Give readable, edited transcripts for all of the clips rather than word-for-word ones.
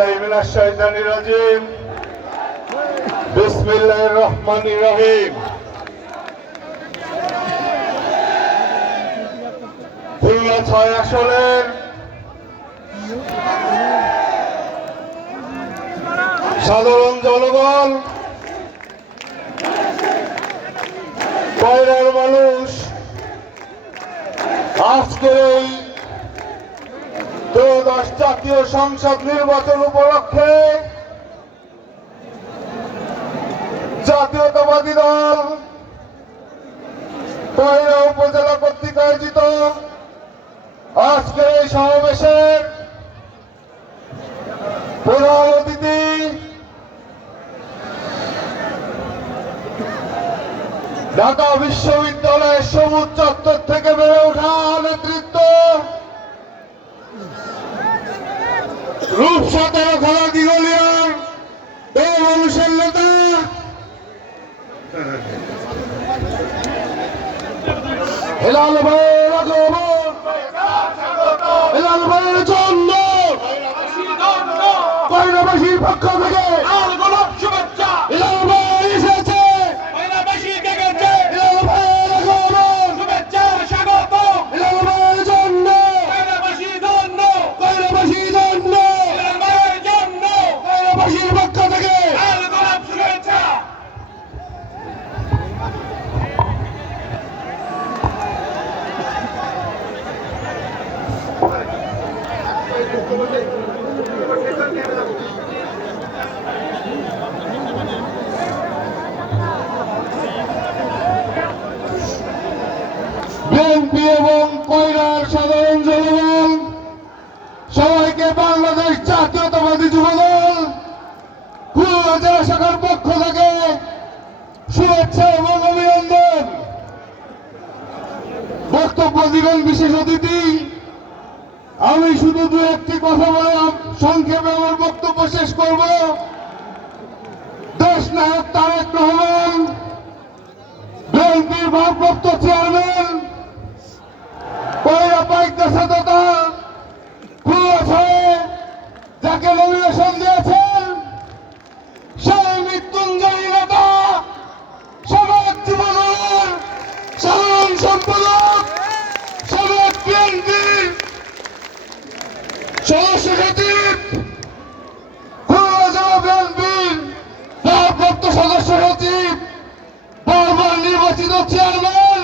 বিল্লাহি মিনাশ শাইতানির রাজিম। বিসমিল্লাহির রহমানির রহিম। খুলনা ৬ আসনের সাধারণ জনগণ, কয়রার মানুষ আজকের এই ত্রয়োদশ জাতীয় সংসদ নির্বাচন উপলক্ষে জাতীয়তাবাদী দল কয়রা উপজেলা কর্তৃক আয়োজিত আজকের এই সমাবেশের প্রধান অতিথি ঢাকা বিশ্ববিদ্যালয়ের সবুজ চত্বর থেকে বেড়ে ওঠা নেতৃত্ব, রূপসাতের খেলা দিগলিয়ার মানুষের নেতা হেলাল ভাইয়ের আগমন, হেলাল ভাইয়ের জন্য কয়রাবাসীর পক্ষ থেকে শুভেচ্ছা। হেলাল ভাই এসেছে, হেলাল ভাইয়ের আগমন, শুভেচ্ছা স্বাগত। হেলাল ভাইয়ের জন্য কয়রাবাসীর জন্য কয়রাবাসীর পক্ষ থেকে শুভেচ্ছা। বিএনপি এবং কয়রার সাধারণ জনগণ সবাইকে বাংলাদেশ জাতীয়তাবাদী যুবদল খুলনা জেলা শাখার পক্ষ থেকে শুভেচ্ছা এবং অভিনন্দন। বক্তব্য দিবেন বিশেষ অতিথি। আমি শুধু দু একটি কথা বলে সংক্ষেপে আমার বক্তব্য শেষ করব। দেশ নায়ক তারেক রহমান, বিএনপির ভারপ্রাপ্ত চেয়ারম্যান, কয়রা পাইকগাছা দাতা যাকে নমিনেশন দিয়েছেন, সেই মৃত্যুঞ্জয়ী নেতা, সাবেক যুবদলের সাধারণ সম্পাদক, সাবেক বিএনপির সদস্য সচিব, খুলনা জেলা বিএনপির ভারপ্রাপ্ত সদস্য সচিব, বারবার নির্বাচিত চেয়ারম্যান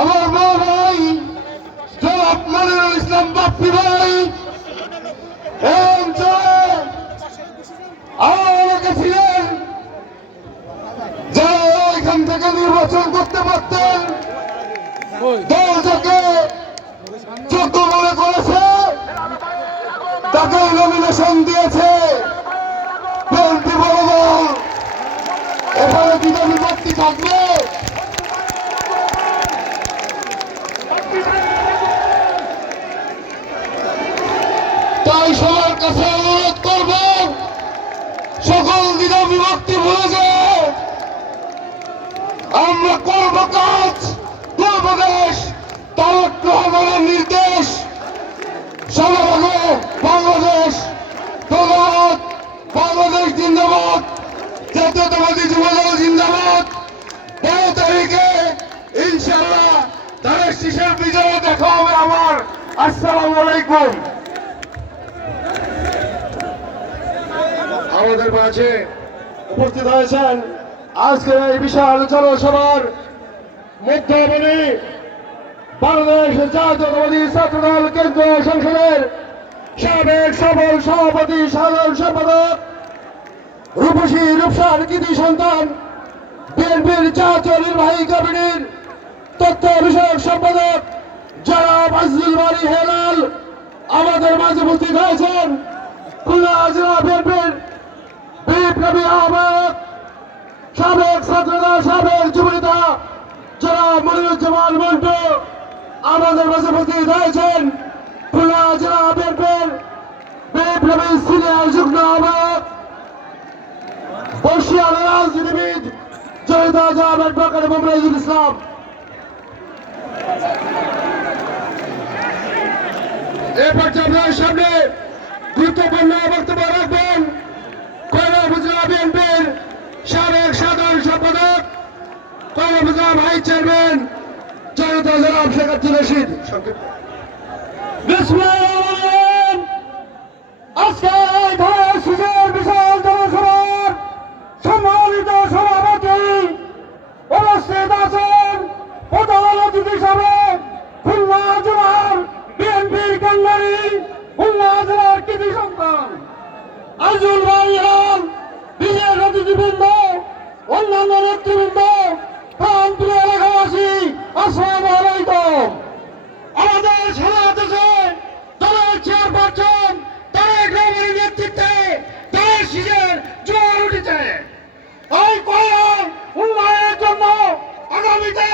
আমার বড় ভাই জনাব মনিরুল ইসলাম বাপ্পি ভাই, এই অঞ্চলে আরো অনেকে ছিলেন যারা এখান থেকে নির্বাচন করতে পারতেন। দল যাকে যোগ্য মনে করেছে তাকে নমিনেশন দিয়েছে। বিএনপি বড় দল, এখানে দুটো বিভক্তি থাকবে। তাই সবার কাছে অনুরোধ করব, সকল দ্বিধা বিভক্তি ভুলে যায় আমরা করব কাজ, করব দেশ। তারেক রহমানের নির্দেশ, সমাবেগে বাংলাদেশ ধন্যবাদ। বাংলাদেশ জিন্দাবাদ, জাতীয়তাবাদী যুবদল জিন্দাবাদ। 12 তারিখে ইনশাআল্লাহ ধানের শীষের বিজয়ে দেখা হবে আমার। আসসালামু আলাইকুম। আমাদের মাঝে উপস্থিত হয়েছেন আজকের এই বিশাল জনসভার মধ্যমণি বাংলাদেশ জাতীয়তাবাদী ছাত্রদল কেন্দ্রীয় সংসদের সাবেক সফল সভাপতি, সাধারণ সম্পাদক, রূপসী রূপসার কৃতি সন্তান, বিএনপির জাতীয় নির্বাহী কমিটির তথ্য বিষয়ক সম্পাদক জনাব আজিজুল বারী হেলাল আমাদের মাঝে উপস্থিত হয়েছেন। খুলনা জেলা বিএনপির বিপ্লবী আহ্বায়ক, সাবেক ছাত্রদল, সাবেক যুবনেতা জনাব মনিরুজ্জামান মন্টু আমাদের মাঝে উপস্থিত হয়েছেন। খুলনা জেলা বিএনপির বিপ্লবী সিনিয়র যুগ্ম আহ্বায়ক, বর্ষিয়ান রাজনীতিবিদ জয়িতা জনাব অ্যাডভোকেট মোহাম্মদুল ইসলাম। এরপর আপনার সামনে গুরুত্বপূর্ণ বক্তব্য খুলনা ভাইস চেয়ারম্যান জনতা জনাব শেখ আব্দুল রশিদ। আজকে এই ধানের বিশাল জনসভার সম্মানিত সভাপতি উপস্থিত আছেন প্রধান অতিথি হিসাবে খুলনা জেলার বিএনপির কান্ডারি খুলনা জেলার কৃতি সন্তান আজুল ভাই ইরাম, বিশেষ অতিথিবৃন্দ, অন্যান্য নেতৃবৃন্দ, প্রাণপ্রিয় এলাকাবাসী, আসসালামু আলাইকুম। আমাদের সারা দেশে দলের চেয়ারপারসন তারেক রহমানের নেতৃত্বে দেশ শীষের জোয়ার উঠেছে। এই কয়লার উন্নয়নের জন্য আগামীতে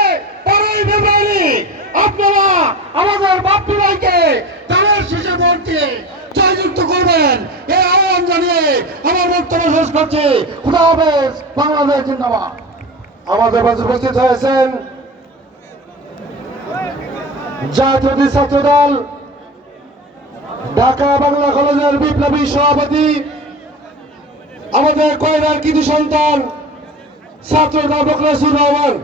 12ই ফেব্রুয়ারি আপনারা আমাদের বাপ্পি ভাইকে তারেক শীষে ভোট দিয়ে জয়যুক্ত করবেন, এই আহ্বান জানিয়ে আমার বক্তব্য শেষ করছি। খুদা হাফেজ, বাংলাদেশ জিন্দাবাদ। আমাদের মাঝে উপস্থিত হয়েছেন জাতীয় ছাত্র দল ঢাকা বাংলা কলেজের বিপ্লবী সভাপতি, আমাদের কয়লার কৃতি সন্তান ছাত্র দল বকরাসুর রহমান।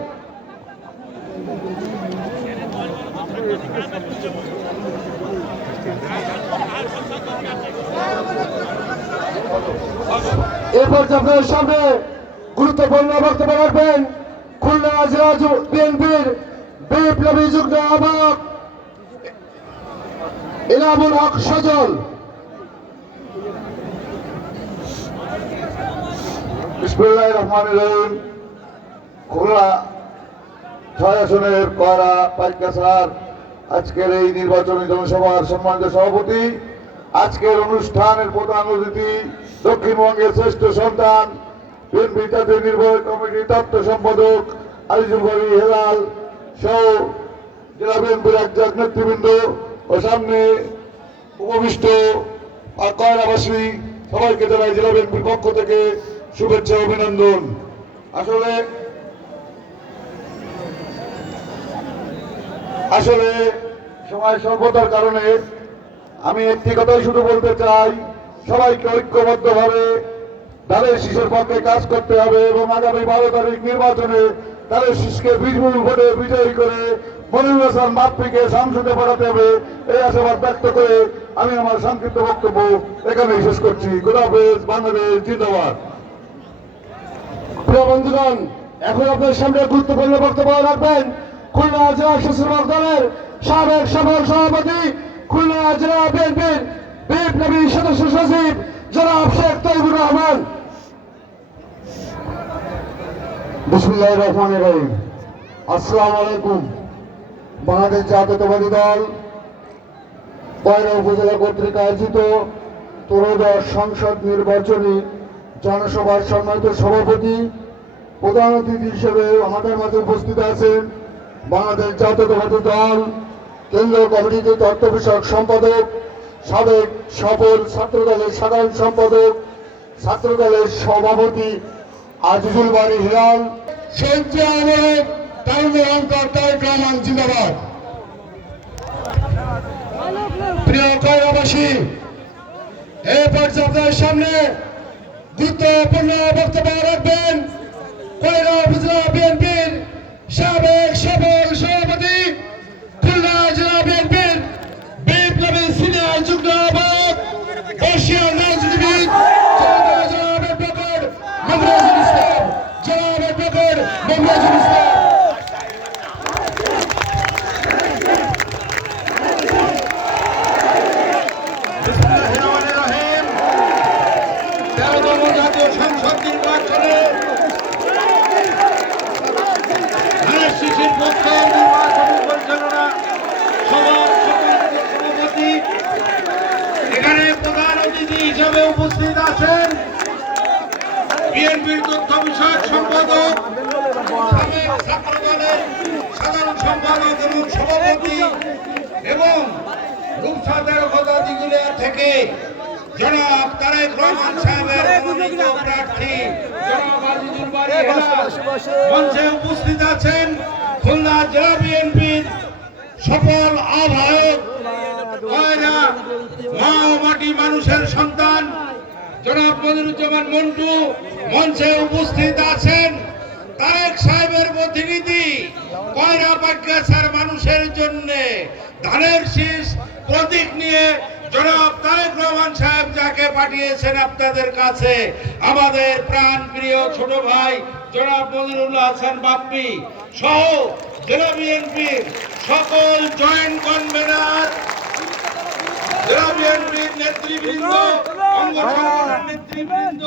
এরপর আপনাদের সামনে গুরুত্বপূর্ণ বক্তব্য রাখবেন খুলনা জেলা বিএনপির বিপ্লবী যুগ্ম আহ্বায়ক ইনামুল হক সজল। বিসমিল্লাহির রহমানির রহিম। খুলনা 6 আসনের কয়রা পাইকাসার আজকের এই নির্বাচনী জনসভার সম্মানিত সভাপতি, আজকের অনুষ্ঠানের প্রধান অতিথি দক্ষিণবঙ্গের শ্রেষ্ঠ সন্তান বিএনপি জাতীয় নির্বাহী কমিটির তত্ত্ব সম্পাদক আজিজুল বাড়ি হেলাল সহ জেলা বিএনপির একজন নেতৃবৃন্দ ও সামনে উপবিষ্ট কয়রাবাসী সবাইকে জানাই জেলা বিএনপির পক্ষ থেকে শুভেচ্ছা অভিনন্দন। আসলে সময় স্বল্পতার কারণে আমি একটি কথাই শুধু বলতে চাই, সবাইকে ঐক্যবদ্ধভাবে ধানের শীষের পক্ষে কাজ করতে হবে এবং আগামী 12 তারিখ নির্বাচনে ধানের শীষকে বিপুল ভোটে বিজয়ী করে মনিরুল হাসান বাপ্পিকে সংসদে পাঠাতে হবে, এই আশাবাদ ব্যক্ত করে আমি আমার সংক্ষিপ্ত বক্তব্য এখানেই শেষ করছি। খোদা হাফেজ, বাংলাদেশ জিন্দাবাদ। প্রিয় বন্ধুগণ, এখন আপনার সামনে গুরুত্বপূর্ণ বক্তব্য রাখবেন খুলনা জেলা স্বেচ্ছাসেবক দলের সাবেক সফল সভাপতি, খুলনা জেলা বিএনপির বিপ্লবী সদস্য সচিব জনাব শেখ তৈবুর রহমান। বিসমিল্লাহির রহমানির রহিম। আসসালামু আলাইকুম। বাংলাদেশ জাতীয়তাবাদী দল কয়রা উপজেলা কর্তৃক আয়োজিত ত্রয়োদশ সংসদ নির্বাচনী জনসভার সম্মানিত সভাপতি, প্রধান অতিথি হিসেবে আমাদের মাঝে উপস্থিত আছেন বাংলাদেশ জাতীয়তাবাদী দল কেন্দ্রীয় কমিটিতে তথ্য বিষয়ক সম্পাদক, সাবেক সফল ছাত্র দলের সাধারণ সম্পাদক, ছাত্র দলের সভাপতি আজিজুল বাড়ি হিলাল, জিন্দাবাদ। প্রিয় কয়রাবাসী, এই পর্যায়ের সামনে গুরুত্বপূর্ণ বক্তব্য রাখবেন কয়রা উপজেলা বিএনপির সাবেক সফল সভাপতি, খুলনা জেলা বিএনপির বিপ্লবী সিনিয়র যুগ্ম আহ্বায়ক, এশিয়ান রাজনীতিবিদ জনাব অ্যাডভোকেট মমতাজুল ইসলাম, জনাব অ্যাডভোকেট মমতাজুল ইসলাম। সংসদ নির্বাচনে ধানের শীষের পক্ষে নির্বাচনী পরিচালনা সভার সভাপতি, এখানে প্রধান অতিথি হিসেবে উপস্থিত আছেন বিএনপির তথ্য বিষয়ক সম্পাদক, সাবেক ছাত্র দলের সাধারণ সম্পাদক এবং সভাপতি এবং রূপসা 13 দিগুলিয়া থেকে জনাব তারেক রহমান সাহেবের মনোনীত প্রার্থী জনাব আজিজুল বাড়ি হেলাল। মঞ্চে উপস্থিত আছেন খুলনা জেলা বিএনপির সফল আহ্বায়ক, কয়রা মা ও মাটি মানুষের সন্তান জনাব মনিরুজ্জামান মন্টু। মঞ্চে উপস্থিত আছেন তারেক সাহেবের প্রতিনিধি কয়রা বাগ্যাসার মানুষের জন্য ধানের শীষ প্রতীক নিয়ে জনাব তারেক রহমান সাহেব যাকে পাঠিয়েছেন আপনাদের কাছে, আমাদের প্রাণ প্রিয় ছোট ভাই জনাব মনিরুল হাসান বাপ্পি সহ জেলা বিএনপির সকল জয়েন্ট কনভেনার, জেলা বিএনপির নেতৃবৃন্দ, অঙ্গ সংগঠনের নেতৃবৃন্দ